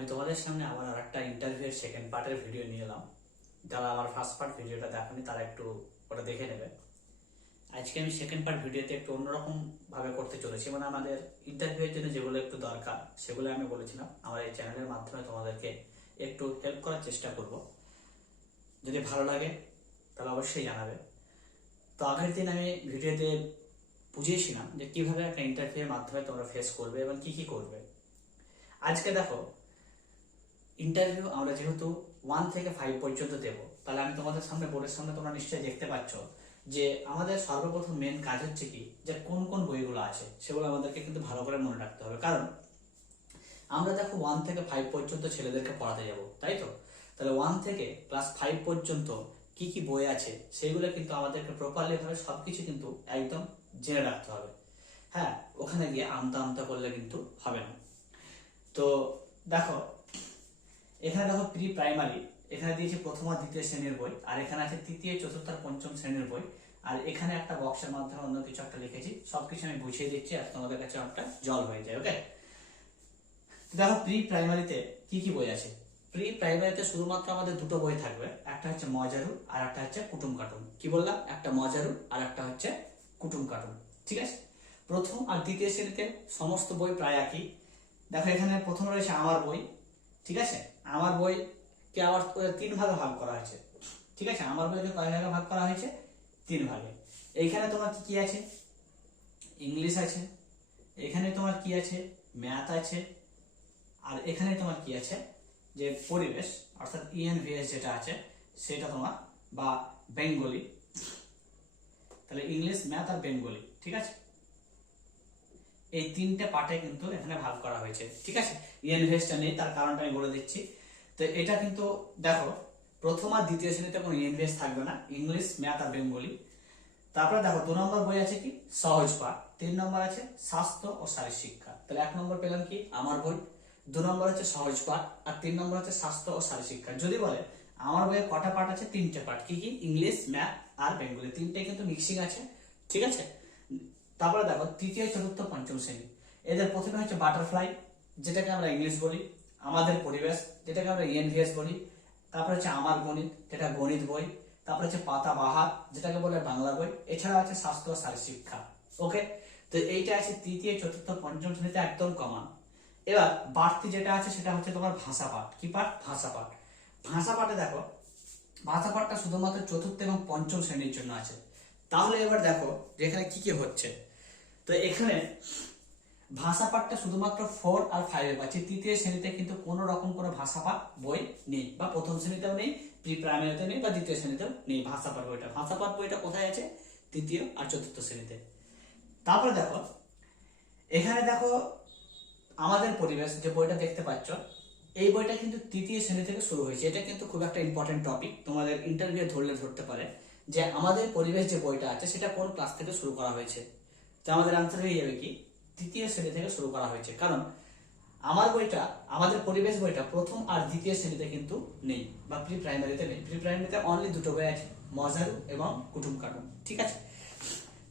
আমি তোমাদের সামনে আবার আরেকটা ইন্টারভিউয়ের সেকেন্ড পার্টের ভিডিও নিয়ে এলাম। যারা আমার ফার্স্ট পার্ট ভিডিওটা দেখেনি তারা একটু ওটা দেখে নেবে। আজকে আমি সেকেন্ড পার্ট ভিডিওতে একটু অন্যরকম ভাবে করতে চলেছি, মানে আমাদের ইন্টারভিউয়ের জন্য যেগুলো একটু দরকার সেগুলো আমি বলেছিলাম আমার এই চ্যানেলের মাধ্যমে তোমাদেরকে একটু হেল্প করার চেষ্টা করব। যদি ভালো লাগে তাহলে অবশ্যই জানাবে। তো আগের দিন আমি ভিডিওতে বুঝিয়েছিলাম যে কিভাবে একটা ইন্টারভিউয়ের মাধ্যমে তোমরা ফেস করবে এবং কি কি করবে। আজকে দেখো, ইন্টারভিউ আমরা যেহেতু 1 থেকে 5 পর্যন্ত দেব, তাহলে আমি তোমাদের সামনে বোর্ডের সামনে তোমরা নিশ্চয়ই দেখতে পাচ্ছ যে আমাদের সর্বপ্রথম মেন কাজ হচ্ছে কি, যে কোন কোন বইগুলো আছে সেগুলো আমাদেরকে কিন্তু ভালো করে মনে রাখতে হবে। কারণ আমরা দেখো 1 থেকে 5 পর্যন্ত ছেলেদেরকে পড়াতে যাব, তাই তো? তাহলে 1 থেকে ক্লাস 5 পর্যন্ত কি কি বই আছে সেগুলো কিন্তু আমাদেরকে প্রপারলি ভাবে সবকিছু কিন্তু একদম জেনে রাখতে হবে। হ্যাঁ, ওখানে গিয়ে আমতা আমতা করলে কিন্তু হবে না। তো দেখো, এখানে দেখো প্রি প্রাইমারি, এখানে দিয়েছে প্রথম আর দ্বিতীয় শ্রেণীর বই, আর এখানে আছে তৃতীয় চতুর্থ আর পঞ্চম শ্রেণীর বই, আর এখানে একটা বক্সের মাধ্যমে অন্য কিছু একটা লিখেছি। সবকিছু আমি বুঝিয়ে দিচ্ছি আর তোমাদের কাছে একটা জল হয়ে যায়। ওকে, দেখো প্রি প্রাইমারিতে কি কি বই আছে। প্রি প্রাইমারিতে শুধুমাত্র আমাদের দুটো বই থাকবে, একটা হচ্ছে মজারু আর একটা হচ্ছে কুটুম কার্টুন। কি বললাম? একটা মজারু আর একটা হচ্ছে কুটুম কার্টুন, ঠিক আছে? প্রথম আর দ্বিতীয় শ্রেণীতে সমস্ত বই প্রায় একই। দেখো এখানে প্রথম রয়েছে আমার বই, ঠিক আছে? আমার বইকে আবার 3 ভাগে ভাগ করা হয়েছে, ঠিক আছে? আমার বইকে কয় ভাগে ভাগ করা হয়েছে? 3 ভাগে। এইখানে তোমার কি কি আছে? ইংলিশ আছে, এখানে তোমার কি আছে? ম্যাথ আছে, আর এখানে তোমার কি আছে? যে পরিবেশ, অর্থাৎ ইএনভিএস যেটা আছে সেটা তোমার, বা বেঙ্গলি। তাহলে ইংলিশ, ম্যাথ আর বেঙ্গলি, ঠিক আছে? এই 3টে পার্টে কিন্তু এখানে ভাগ করা হয়েছে, ঠিক আছে? ইএনভিএসটা নেই, তার কারণটা আমি বলে দিচ্ছি। তো এটা কিন্তু দেখো, প্রথম আর দ্বিতীয় শ্রেণীতে কোনো ইএনভিএস থাকবে না, ইংলিশ, ম্যাথ আর বেঙ্গলি। তারপরে দেখো 2 নম্বর বই আছে কি? সহজ পাঠ। 3 নম্বর আছে স্বাস্থ্য ও শারীরিক শিক্ষা। তাহলে 1 নম্বর পেলাম কি? আমার বই। 2 নম্বর হচ্ছে সহজ পাঠ, আর 3 নম্বর হচ্ছে স্বাস্থ্য ও শারীরিক শিক্ষা। যদি বলে আমার বইয়ে কটা পাঠ আছে? 3টে পাঠ। কি কি? ইংলিশ, ম্যাথ আর বেঙ্গলি, 3টে কিন্তু মিক্সিং আছে, ঠিক আছে? তারপরে দেখো তৃতীয় চতুর্থ পঞ্চম শ্রেণী, এদের প্রথমে হচ্ছে বাটারফ্লাই, যেটাকে আমরা ইংলিশ বলি, আমাদের পরিবেশ, যেটাকে আমরা ইএনভিএস বলি, তারপর হচ্ছে আমার গণিত, যেটা গণিত বই, তারপর হচ্ছে পাতা বাহার, যেটাকে বলে বাংলা বই, এছাড়া আছে স্বাস্থ্য ও শারীরিক শিক্ষা। ওকে, তো এইটা আছে তৃতীয় চতুর্থ পঞ্চম শ্রেণীতে একদম কমন। এবার বাড়তি যেটা আছে সেটা হচ্ছে তোমার ভাষা পাঠ। কি পাঠ? ভাষা পাঠ। ভাষা পাঠে দেখো, ভাষা পাঠটা শুধুমাত্র চতুর্থ এবং পঞ্চম শ্রেণীর জন্য আছে। তাহলে এবার দেখো যে এখানে কি কি হচ্ছে। তো এখানে ভাষা পাঠটা শুধুমাত্র 4 আর 5 পাচ্ছি, তৃতীয় শ্রেণীতে কিন্তু কোনো রকম কোনো ভাষা পাঠ বই নেই, বা প্রথম শ্রেণীতেও নেই, প্রি প্রাইমারিতে নেই, বা দ্বিতীয় শ্রেণীতেও নেই ভাষা পাঠ বইটা। ভাষা পাঠ বইটা কোথায় আছে? তৃতীয় আর চতুর্থ শ্রেণীতে। তারপরে দেখো, এখানে দেখো আমাদের পরিবেশ যে বইটা দেখতে পাচ্ছ, এই বইটা কিন্তু তৃতীয় শ্রেণী থেকে শুরু হয়েছে। এটা কিন্তু খুব একটা ইম্পর্টেন্ট টপিক, তোমাদের ইন্টারভিউ ধরলে ধরতে পারে যে আমাদের পরিবেশ যে বইটা আছে সেটা কোন ক্লাস থেকে শুরু করা হয়েছে। তো আমাদের আনসার হয়ে যাবে কি? তৃতীয় শ্রেণী থেকে শুরু করা হয়েছে। কারণ আমার বইটা, আমাদের পরিবেশ বইটা প্রথম আর দ্বিতীয় শ্রেণীতে কিন্তু নেই, বা প্রি প্রাইমারিতে নেই। প্রি প্রাইমারিতে অনলি দুটো বই আছে, মজারু এবং কুটুম কার্টুন, ঠিক আছে?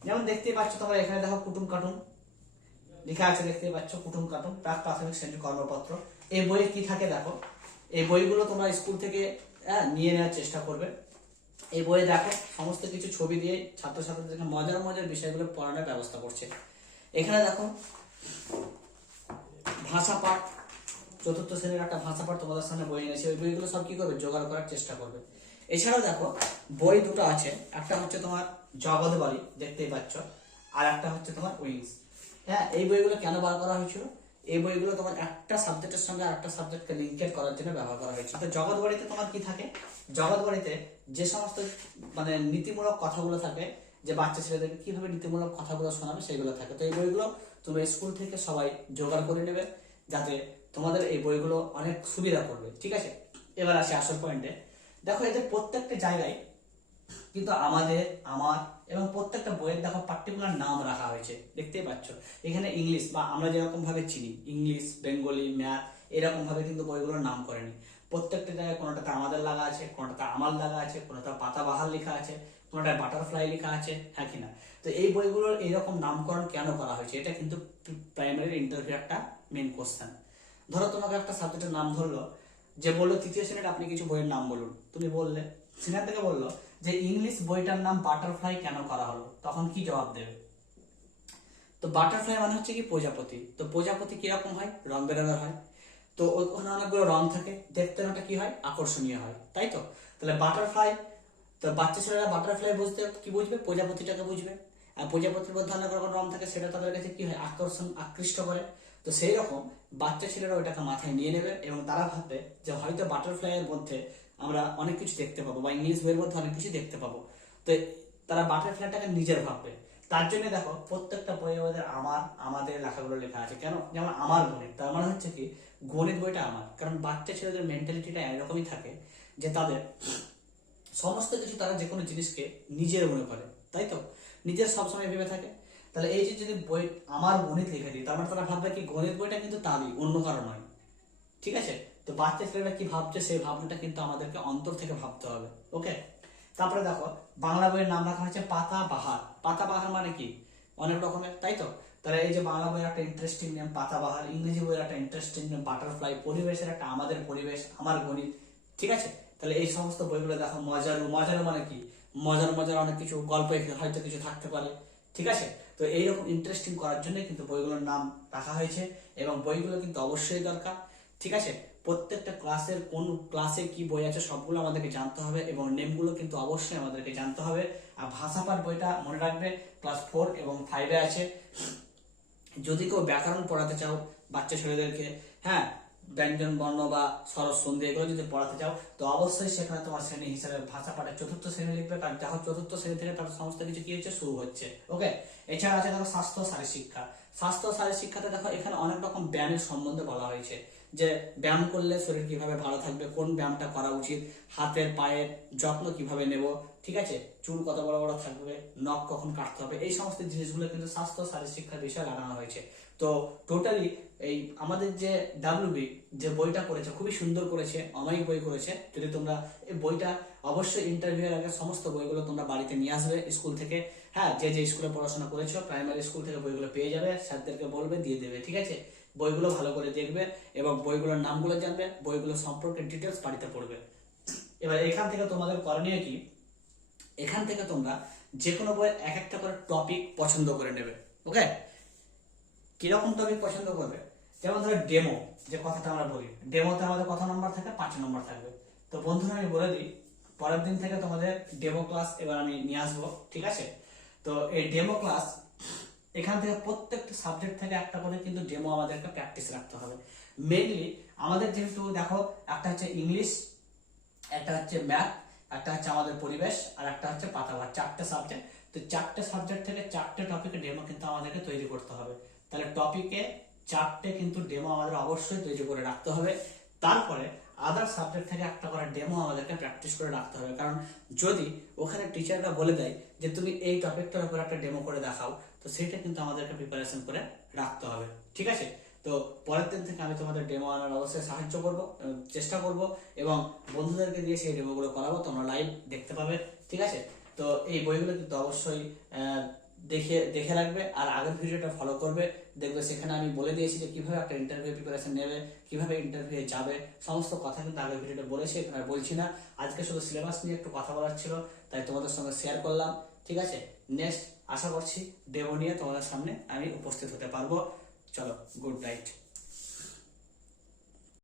যেমন দেখতেই পাচ্ছ তোমরা, এখানে দেখো কুটুম কার্টুন লেখা আছে, দেখতেই পাচ্ছ কুটুম কার্টুন প্রাক প্রাথমিক শ্রেণীর কর্মপত্র। এই বইয়ে কি থাকে দেখো, এই বইগুলো তোমরা স্কুল থেকে নিয়ে নেওয়ার চেষ্টা করবে। এই বইয়ে দেখো সমস্ত কিছু ছবি দিয়ে ছাত্রছাত্রীদেরকে মজার মজার বিষয়গুলো পড়ানোর ব্যবস্থা করছে। এখানে দেখো ভাষা পাঠ, চতুর্থ শ্রেণীর একটা ভাষা পাঠ তোমাদের সামনে বই এনেছে। ওই বইগুলো সব কি করবে? জোগাড় করার চেষ্টা করবে। এছাড়াও দেখো বই দুটো আছে, একটা হচ্ছে তোমার জগৎবাড়ি, দেখতেই পাচ্ছ, আর একটা হচ্ছে তোমার উইংস। হ্যাঁ, এই বইগুলো কেন বার করা হয়েছিল? এই বইগুলো তোমার একটা সাবজেক্টের সঙ্গে আরেকটা সাবজেক্টকে লিঙ্কের করার জন্য ব্যবহার করা হয়েছে। তো জগৎবাড়িতে তোমার কি থাকে? জগৎবাড়িতে যে সমস্ত মানে নীতিমূলক কথাগুলো থাকে, যে বাচ্চা ছেলেদেরকে কিভাবে নীতিমূলক কথাগুলো শোনাবে, সেগুলো থাকে। তো এই বইগুলো তোমরা স্কুল থেকে সবাই জোগাড় করে নেবে, যাতে তোমাদের এই বইগুলো অনেক সুবিধা করবে, ঠিক আছে? এবার আসি আসল পয়েন্টে। দেখো এদের প্রত্যেকটা জায়গায় কিন্তু আমাদের, আমার এবং প্রত্যেকটা বইয়ের দেখো পার্টিকুলার নাম রাখা হয়েছে, দেখতেই পাচ্ছ। এখানে ইংলিশ, বা আমরা যেরকম ভাবে চিনি ইংলিশ, বেঙ্গলি, ম্যাথ, এরকম ভাবে কিন্তু বইগুলোর নাম করেনি। প্রত্যেকটা জায়গায় কোনোটাতে আমাদের লাগা আছে, কোনোটাতে আমার লাগা আছে, কোনোটা পাতা বাহার লেখা আছে, কোনোটা বাটারফ্লাই লেখা আছে, হ্যাঁ কিনা? তো এই বইগুলোর এইরকম নামকরণ কেন করা হয়েছে? এটা কিন্তু প্রাইমারি ইন্টারভিউ একটা মেন কোশ্চেন। ধরো তোমাকে একটা সাবজেক্টের নাম ধরলো, যে বললো তৃতীয় শ্রেণীর আপনি কিছু বইয়ের নাম বলুন, তুমি বললে, সেখান থেকে বললো যে ইংলিশ বইটার নাম বাটারফ্লাই কেন করা হলো, তখন কি জবাব দেবে? তো বাটারফ্লাই মানে হচ্ছে কি প্রজাপতি। তো প্রজাপতি কিরকম হয়? রং বেরঙের হয়। তো ওখানে অনেকগুলো রং থাকে, দেখতে ওটা কি হয়? আকর্ষণীয় হয়, তাই তো? তাহলে বাটারফ্লাই, তো বাচ্চা ছেলেরা বাটারফ্লাই বুঝতে কি বুঝবে? প্রজাপতিটাকে বুঝবে। আর প্রজাপতির মধ্যে অনেক রকম রং থাকে, সেটা তাদের কাছে কি হয়? আকৃষ্ট করে। তো সেই রকম বাচ্চা ছেলেরা ওইটাকে মাথায় নিয়ে নেবে এবং তারা ভাববে যে হয়তো বাটারফ্লাই এর মধ্যে আমরা অনেক কিছু দেখতে পাবো, বা ইংলিশ বইয়ের মধ্যে অনেক কিছু দেখতে পাবো। তো তারা বাটারফ্লাইটাকে নিজের ভাববে। তার জন্য দেখো প্রত্যেকটা বইয়ের মধ্যে আমাদের লেখাগুলো লেখা আছে কেন? যেমন আমার গণিত, তার মানে হচ্ছে কি গণিত বইটা আমার। কারণ বাচ্চা ছেলেদের মেন্টালিটিটা এরকমই থাকে যে তাদের সমস্ত কিছু, তারা যে কোনো জিনিসকে নিজের মনে করে, তাই তো? নিজের সবসময় ভেবে থাকে। তাহলে এই যে যদি বই আমার গণিত লিখে দিই, তার মানে তারা ভাববে কি গণিত বইটা কিন্তু তারই, অন্য কারো নয়। ঠিক আছে? তো বাচ্চা ছেলেরা কি ভাবছে, সেই ভাবনাটা কিন্তু আমাদেরকে অন্তর থেকে ভাবতে হবে। ওকে, তারপরে দেখো বাংলা বইয়ের নাম রাখা হয়েছে পাতাবাহার। পাতাবাহার মানে কি? অনেক রকমের, তাই তো? তাহলে এই যে বাংলা বইয়ের একটা ইন্টারেস্টিং নেম পাতাবাহার, ইংরেজি বইয়ের একটা ইন্টারেস্টিং নেম বাটারফ্লাই, পরিবেশের একটা আমাদের পরিবেশ, আমার গণিত। ঠিক আছে? তাহলে এই সমস্ত বইগুলো দেখো মজারু। মজারু মানে কি? মজার মজার অনেক কিছু গল্প হয়তো কিছু থাকতে পারে। ঠিক আছে? তো এইরকম ইন্টারেস্টিং করার জন্য কিন্তু বইগুলোর নাম রাখা হয়েছে, এবং বইগুলো কিন্তু অবশ্যই দরকার। ঠিক আছে? প্রত্যেকটা ক্লাসের কোন ক্লাসে কি বই আছে সবগুলো আমাদেরকে জানতে হবে, এবং নেমগুলো কিন্তু অবশ্যই আমাদেরকে জানতে হবে। আর ভাষাপাঠ বইটা মনে রাখবে ক্লাস 4 এবং 5-এ আছে। যদি কেউ ব্যাকরণ পড়াতে চাও বাচ্চা ছেলেদেরকে, হ্যাঁ, ব্যঞ্জন বর্ণ বা স্বর সন্ধি এগুলো যদি পড়াতে চাও, তো অবশ্যই সেখানে তোমার শ্রেণী হিসেবে ভাষা পাঠের 4র্থ শ্রেণী লিখবে। কারণ দেখো 4র্থ শ্রেণী থেকে তার সমস্ত কিছু কি হচ্ছে? শুরু হচ্ছে। ওকে, এছাড়া আছে দেখো স্বাস্থ্য শারীর শিক্ষা। স্বাস্থ্য শারীর শিক্ষাতে দেখো এখানে অনেক রকম ব্যায়ামের সম্বন্ধে বলা হয়েছে, যে ব্যায়াম করলে শরীর কিভাবে ভালো থাকবে, কোন ব্যায়ামটা করা উচিত, হাতের পায়ের যত্ন কিভাবে নেব, ঠিক আছে, চুল কত বড় বড় থাকবে, নখ কখন কাটতে হবে, এই সমস্ত জিনিসগুলো কিন্তু স্বাস্থ্য শারীর শিক্ষার বিষয়ে লাগানো হয়েছে। তো টোটালি এই আমাদের যে ডাব্লিউবি যে বইটা করেছে খুবই সুন্দর করেছে, অমায়িক বই করেছে। যদি তোমরা এই বইটা অবশ্যই ইন্টারভিউ এর আগে সমস্ত বইগুলো তোমরা বাড়িতে নিয়ে আসবে স্কুল থেকে। হ্যাঁ, যে যে স্কুলে পড়াশোনা করেছো প্রাইমারি স্কুল থেকে বইগুলো পেয়ে যাবে, স্যারদেরকে বলবে দিয়ে দেবে। ঠিক আছে? বইগুলো ভালো করে দেখবে এবং বইগুলোর নামগুলো জানবে, বইগুলো সম্পর্কে ডিটেলস বাড়িতে পড়বে। এবার এখান থেকে তোমাদের করণীয় কি? এখান থেকে তোমরা যে কোনো বইয়ের এক একটা করে টপিক পছন্দ করে নেবে। ওকে, কিরকম টপিক পছন্দ করবে? যেমন ধরো ডেমো, যে কথাটা আমরা বলি, ডেমোতে আমাদের কত নম্বর থাকে? 5 নম্বর থাকবে। তো বন্ধুরা আমি বলে দিই, পরের দিন থেকে তোমাদের ডেমো ক্লাস এবার আমি নিয়ে আসবো। ঠিক আছে? তো এই ডেমো ক্লাস এখান থেকে প্রত্যেকটা সাবজেক্ট থেকে একটা করে কিন্তু ডেমো আমাদেরকে প্র্যাকটিস রাখতে হবে। মেইনলি আমাদের যেহেতু দেখো একটা হচ্ছে ইংলিশ, একটা হচ্ছে ম্যাথ, একটা হচ্ছে আমাদের পরিবেশ, আর একটা হচ্ছে পাতাবাহার, 4টে সাবজেক্ট। তো 4টে সাবজেক্ট থেকে 4টে টপিকে ডেমো কিন্তু আমাদেরকে তৈরি করতে হবে। তাহলে টপিকে 4টে কিন্তু ডেমো আমাদের অবশ্যই তৈরি করে রাখতে হবে। তারপরে আদার সাবজেক্ট থেকে একটা করে ডেমো আমাদেরকে প্র্যাকটিস করে রাখতে হবে। কারণ যদি ওখানে টিচাররা বলে দেয় যে তুমি এই টপিকটার উপর একটা ডেমো করে দেখাও, তো সেটা কিন্তু আমাদেরকে প্রিপারেশন করে রাখতে হবে। ঠিক আছে? তো পরের দিন থেকে আমি তোমাদের ডেমো আনার অবশ্যই সাহায্য করব, চেষ্টা করব, এবং বন্ধুদেরকে দিয়ে সেই ডেমোগুলো করাবো, তোমরা লাইভ দেখতে পাবে। ঠিক আছে? তো এই বইগুলো কিন্তু অবশ্যই দেখে দেখে রাখবে, আর আগের ভিডিওটা ফলো করবে। দেখবে সেখানে আমি বলে দিয়েছি যে কিভাবে একটা ইন্টারভিউ প্রিপারেশন নেবে, কিভাবে ইন্টারভিউ যাবে, সমস্ত কথা কিন্তু আগের ভিডিওটা বলেছি, এখানে বলছি না। আজকে শুধু সিলেবাস নিয়ে একটু কথা বলার ছিল, তাই তোমাদের সঙ্গে শেয়ার করলাম। ঠিক আছে? নেক্সট আশা করছি ডেমো নিয়ে তোমাদের সামনে আমি উপস্থিত হতে পারবো। চলো, গুড নাইট।